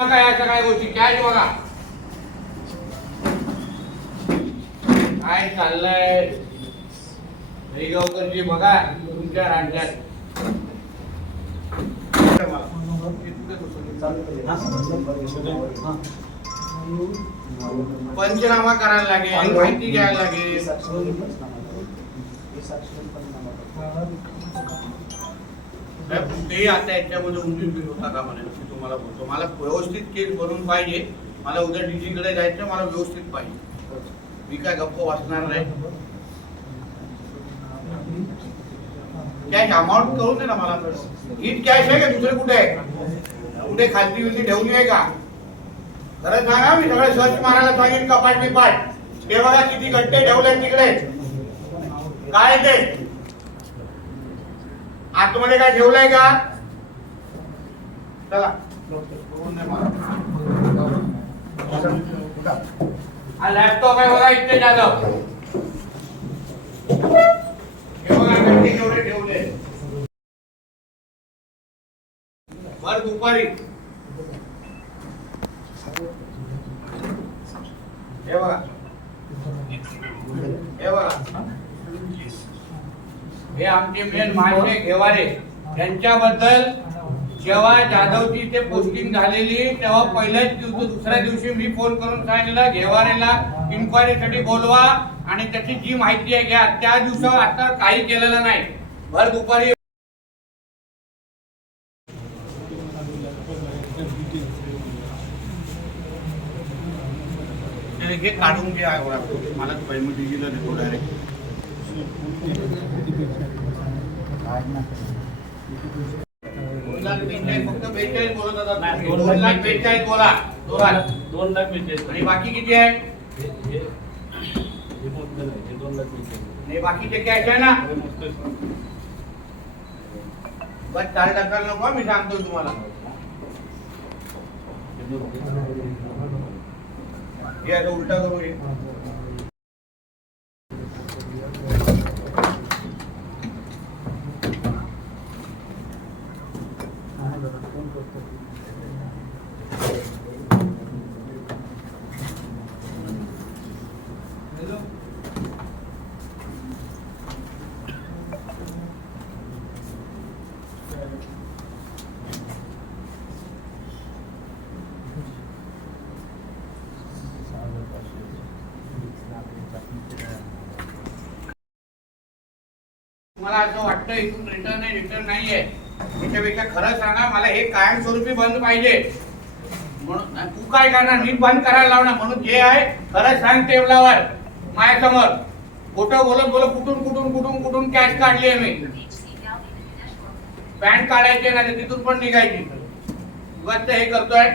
काय अशा काय गोष्टी? बघा. काय चाललंय? रेगावकरजी बघा तुमच्या राज्यात. पंचनामा करायला लागेल माहिती घ्यायला लागेल. ते आता याच्यामध्ये उंचीत बिल होता का म्हणे? मी तुम्हाला बोलतो. मला व्यवस्थित केस बनवून पाहिजे. मला उद्या डीजीकडे जायचं मला व्यवस्थित पाहिजे. मी काय गप्प वाचणार नाही. कॅश अमाऊंट करून दे ना मला. हीच कॅश आहे का दुसरे कुठे? आहे कुठे खालती विलती ठेवली आहे का? खरंच सांगा मी सगळं सर्च मारायला सांगेन कपाट बिपाट ते बघा किती घट्टे ठेवले तिकडे? काय ते? आतमध्ये काय ठेवलंय का? चला. लॅपटॉप आहे बघा इथे जाधव हे बघा केवढे ठेवले. भर दुपारी. हे बघा. हे बघा. हे आमचे मेन मासे घेवारे. यांच्याबद्दल जेव्हा जाधवची ते पोस्टिंग झालेली तेव्हा पहिल्याच दिवशी दुसऱ्या दिवशी मी फोन करून सांगितलं घेवारेला इन्क्वायरीसाठी बोलवा आणि त्याची जी माहिती आहे घ्या. त्या दिवसावर आता काही केलेलं नाही. भर दुपारी हे काढून घ्या मला पेमेंट दिलं डायरेक्ट दोन लाख बेचाळीस बोला दोन लाख बेचाळीस आणि बाकी किती आहे? दोन लाख बेचाळीस बाकीचे कॅश आहे ना? बस चार टाकायला नको मी सांगतो तुम्हाला. हे असं उलटा करू हे. मला असं वाटतं इथून रिटर्न आहे रिटर्न नाहीये. त्याच्यापेक्षा खरं सांगा मला हे कायमस्वरूपी बंद पाहिजे. म्हणून तू काय करणार? मी बंद करायला लावणार. म्हणून जे आहे खरं सांग टेबलावर माझ्यासमोर. खोटं बोलत बोलत कुठून कुठून कुठून कुठून कॅश काढली आहे मी? पॅन्ट काढायची ना तिथून पण निघायची. उगाच हे करतोय.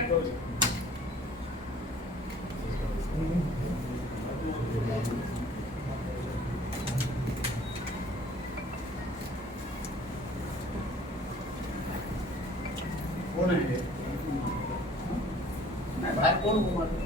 कोण आहे हे? नाही, बाहेर कोण घुमवतं?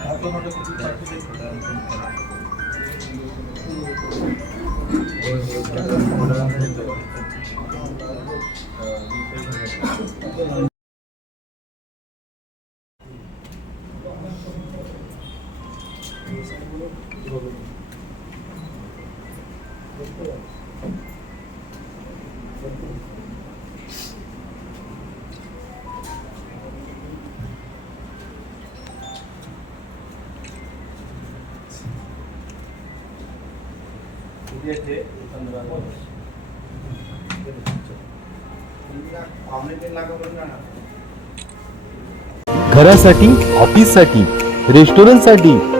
आता घरासाठी ऑफिससाठी रेस्टॉरंटसाठी